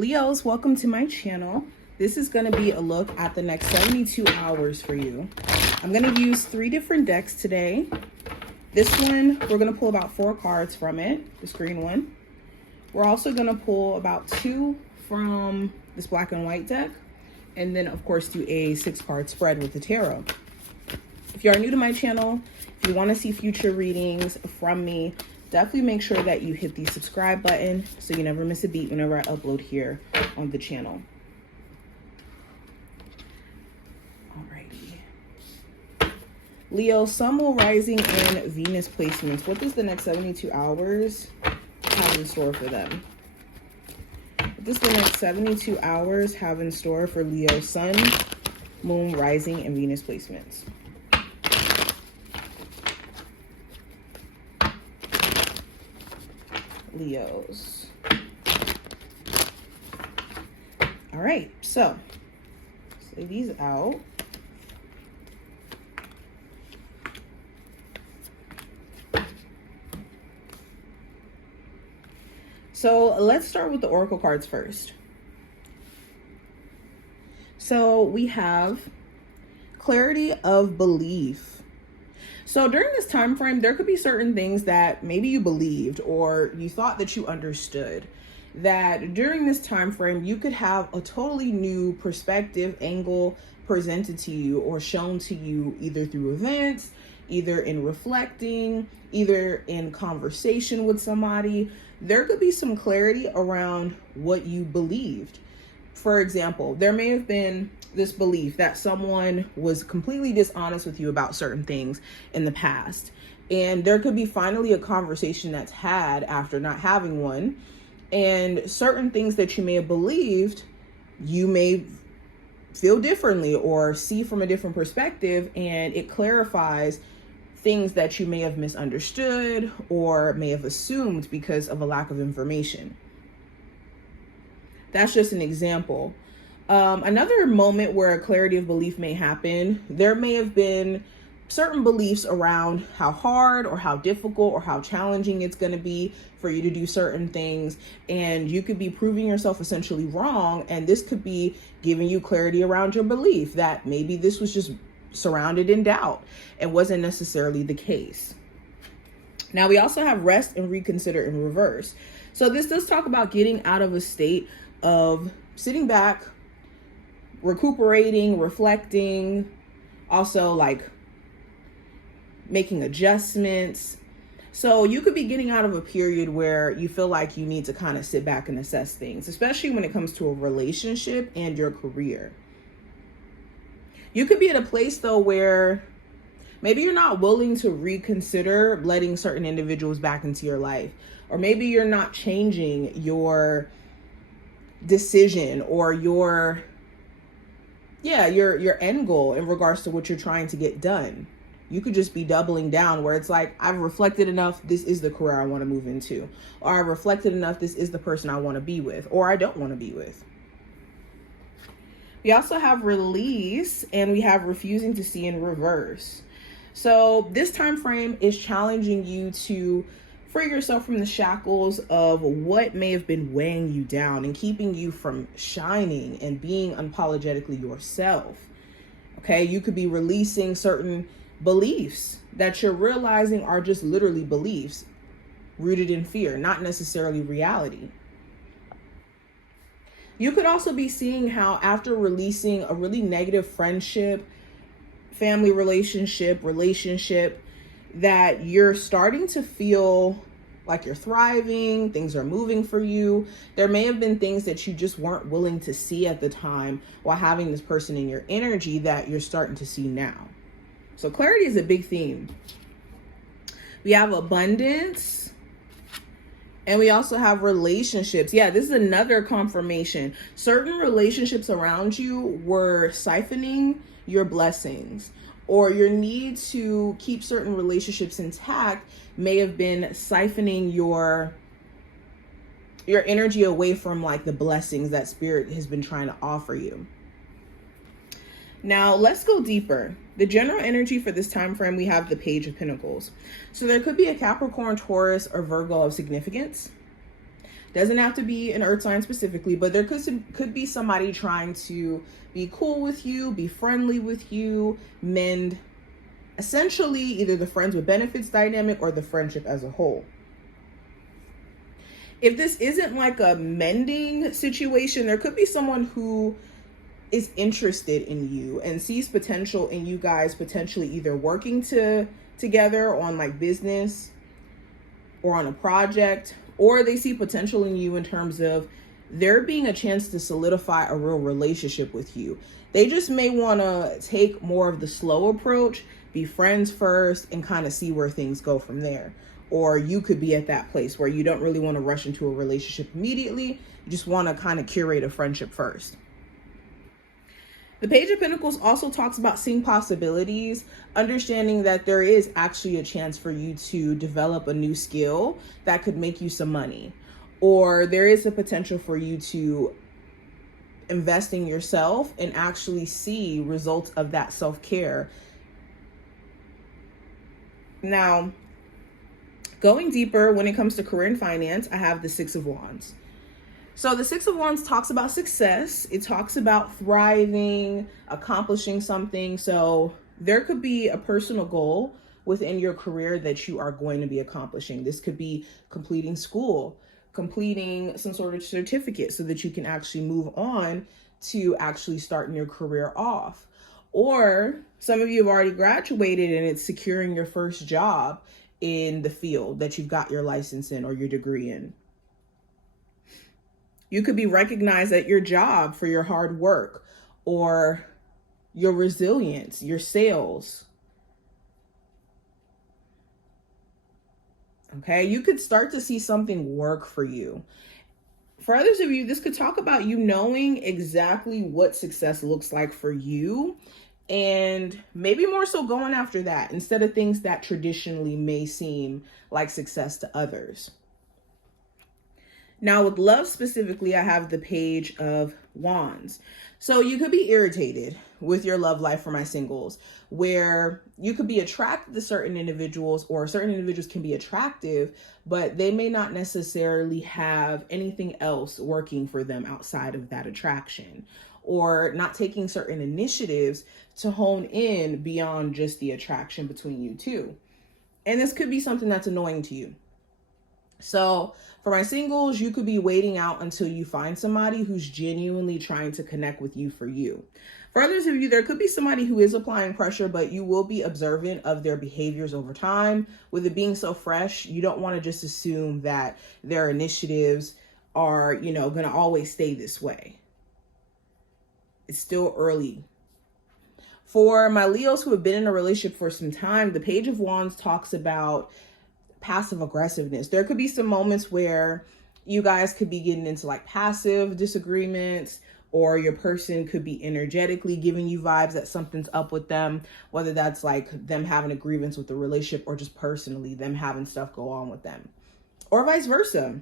Leos, welcome to my channel. This is going to be a look at the next 72 hours for you. I'm going to use 3 different decks today. This one, we're going to pull about 4 cards from it, this green one. We're also going to pull about 2 from this black and white deck. And then, of course, do a 6-card spread with the tarot. If you are new to my channel, if you want to see future readings from me, definitely make sure that you hit the subscribe button so you never miss a beat whenever I upload here on the channel. Alrighty. Leo, Sun, Moon, Rising, and Venus placements. What does the next 72 hours have in store for them? What does the next 72 hours have in store for Leo, Sun, Moon, Rising, and Venus placements? Leos. All right, so lay these out. So let's start with the oracle cards first. So we have clarity of belief. So during this time frame, there could be certain things that maybe you believed or you thought that you understood. That during this time frame, you could have a totally new perspective, angle presented to you or shown to you either through events, either in reflecting, either in conversation with somebody. There could be some clarity around what you believed. For example, there may have been this belief that someone was completely dishonest with you about certain things in the past. And there could be finally a conversation that's had after not having one. And certain things that you may have believed, you may feel differently or see from a different perspective. And it clarifies things that you may have misunderstood or may have assumed because of a lack of information. That's just an example. Another moment where a clarity of belief may happen, there may have been certain beliefs around how hard or how difficult or how challenging it's going to be for you to do certain things. And you could be proving yourself essentially wrong. And this could be giving you clarity around your belief that maybe this was just surrounded in doubt and wasn't necessarily the case. Now we also have rest and reconsider in reverse. So this does talk about getting out of a state of sitting back, recuperating, reflecting, also like making adjustments. So you could be getting out of a period where you feel like you need to kind of sit back and assess things, especially when it comes to a relationship and your career. You could be at a place though where maybe you're not willing to reconsider letting certain individuals back into your life, or maybe you're not changing your decision or your end goal in regards to what you're trying to get done. You could just be doubling down where it's like, I've reflected enough, this is the career I want to move into, or I've reflected enough, this is the person I want to be with, or I don't want to be with. We also have release, and we have refusing to see in reverse. So this time frame is challenging you to free yourself from the shackles of what may have been weighing you down and keeping you from shining and being unapologetically yourself. Okay, you could be releasing certain beliefs that you're realizing are just literally beliefs rooted in fear, not necessarily reality. You could also be seeing how after releasing a really negative friendship, family relationship, that you're starting to feel like you're thriving, things are moving for you. There may have been things that you just weren't willing to see at the time while having this person in your energy that you're starting to see now. So clarity is a big theme. We have abundance, and we also have relationships. Yeah, this is another confirmation. Certain relationships around you were siphoning your blessings, or your need to keep certain relationships intact may have been siphoning your energy away from like the blessings that spirit has been trying to offer you. Now let's go deeper. The general energy for this time frame, we have the Page of Pentacles. So there could be a Capricorn, Taurus, or Virgo of significance. Doesn't have to be an earth sign specifically, but there could be somebody trying to be cool with you, be friendly with you, mend essentially either the friends with benefits dynamic or the friendship as a whole. If this isn't like a mending situation, there could be someone who is interested in you and sees potential in you guys potentially either working together on like business or on a project, or they see potential in you in terms of there being a chance to solidify a real relationship with you. They just may want to take more of the slow approach, be friends first, and kind of see where things go from there. Or you could be at that place where you don't really want to rush into a relationship immediately. You just want to kind of curate a friendship first. The Page of Pentacles also talks about seeing possibilities, understanding that there is actually a chance for you to develop a new skill that could make you some money. Or there is a potential for you to invest in yourself and actually see results of that self-care. Now, going deeper when it comes to career and finance, I have the Six of Wands. So the Six of Wands talks about success. It talks about thriving, accomplishing something. So there could be a personal goal within your career that you are going to be accomplishing. This could be completing school, completing some sort of certificate so that you can actually move on to actually starting your career off. Or some of you have already graduated and it's securing your first job in the field that you've got your license in or your degree in. You could be recognized at your job for your hard work or your resilience, your sales. Okay, you could start to see something work for you. For others of you, this could talk about you knowing exactly what success looks like for you, and maybe more so going after that instead of things that traditionally may seem like success to others. Now with love specifically, I have the Page of Wands. So you could be irritated with your love life for my singles, where you could be attracted to certain individuals, or certain individuals can be attractive, but they may not necessarily have anything else working for them outside of that attraction, or not taking certain initiatives to hone in beyond just the attraction between you two. And this could be something that's annoying to you. So for my singles, you could be waiting out until you find somebody who's genuinely trying to connect with you for you. For others of you, there could be somebody who is applying pressure, but you will be observant of their behaviors over time. With it being so fresh, you don't want to just assume that their initiatives are, going to always stay this way. It's still early. For my Leos who have been in a relationship for some time, the Page of Wands talks about passive aggressiveness. There could be some moments where you guys could be getting into like passive disagreements, or your person could be energetically giving you vibes that something's up with them, whether that's like them having a grievance with the relationship or just personally them having stuff go on with them, or vice versa.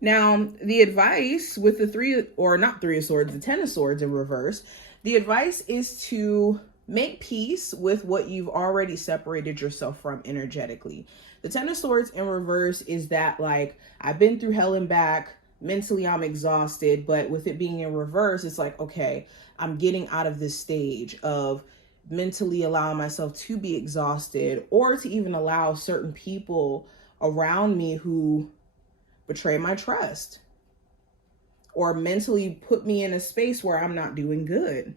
Now, the advice with the the Ten of Swords in reverse, the advice is to make peace with what you've already separated yourself from energetically. The Ten of Swords in reverse is that like, I've been through hell and back, mentally I'm exhausted, but with it being in reverse, it's like, okay, I'm getting out of this stage of mentally allowing myself to be exhausted, or to even allow certain people around me who betray my trust or mentally put me in a space where I'm not doing good.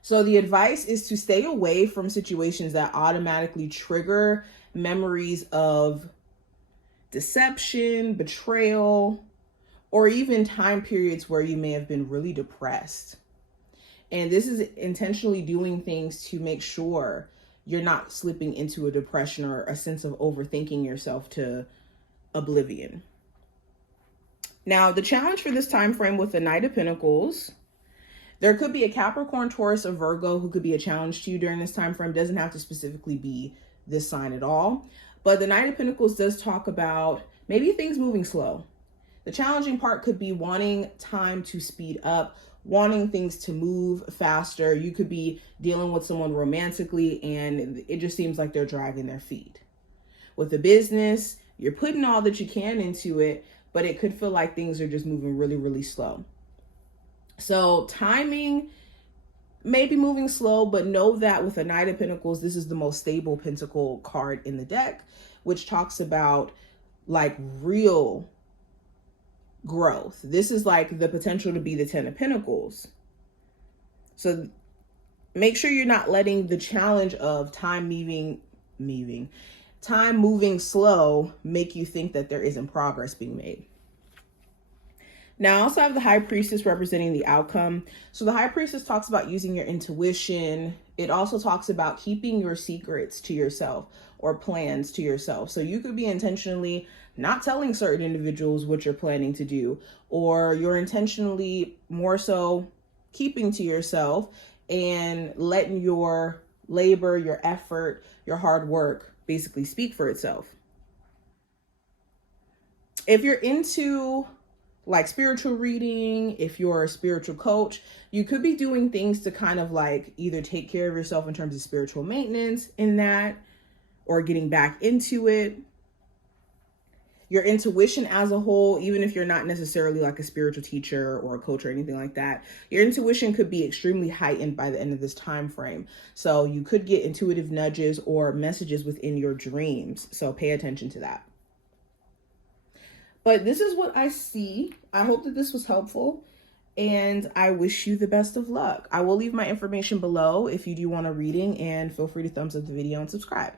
So the advice is to stay away from situations that automatically trigger memories of deception, betrayal, or even time periods where you may have been really depressed. And this is intentionally doing things to make sure you're not slipping into a depression or a sense of overthinking yourself to oblivion. Now, the challenge for this time frame with the Knight of Pentacles, there could be a Capricorn, Taurus, or Virgo who could be a challenge to you during this time frame. Doesn't have to specifically be this sign at all. But the Knight of Pentacles does talk about maybe things moving slow. The challenging part could be wanting time to speed up, wanting things to move faster. You could be dealing with someone romantically and it just seems like they're dragging their feet. with a business, you're putting all that you can into it, but it could feel like things are just moving really, really slow. So timing may be moving slow, but know that with a Knight of Pentacles, this is the most stable pentacle card in the deck, which talks about like real growth. This is like the potential to be the 10 of Pentacles. So make sure you're not letting the challenge of time moving slow make you think that there isn't progress being made. Now, I also have the High Priestess representing the outcome. So the High Priestess talks about using your intuition. It also talks about keeping your secrets to yourself or plans to yourself. So you could be intentionally not telling certain individuals what you're planning to do, or you're intentionally more so keeping to yourself and letting your labor, your effort, your hard work basically speak for itself. If you're into like spiritual reading, if you're a spiritual coach, you could be doing things to kind of like either take care of yourself in terms of spiritual maintenance in that, or getting back into it. Your intuition as a whole, even if you're not necessarily like a spiritual teacher or a coach or anything like that, your intuition could be extremely heightened by the end of this time frame. So you could get intuitive nudges or messages within your dreams. So pay attention to that. But this is what I see. I hope that this was helpful, and I wish you the best of luck. I will leave my information below if you do want a reading, and feel free to thumbs up the video and subscribe.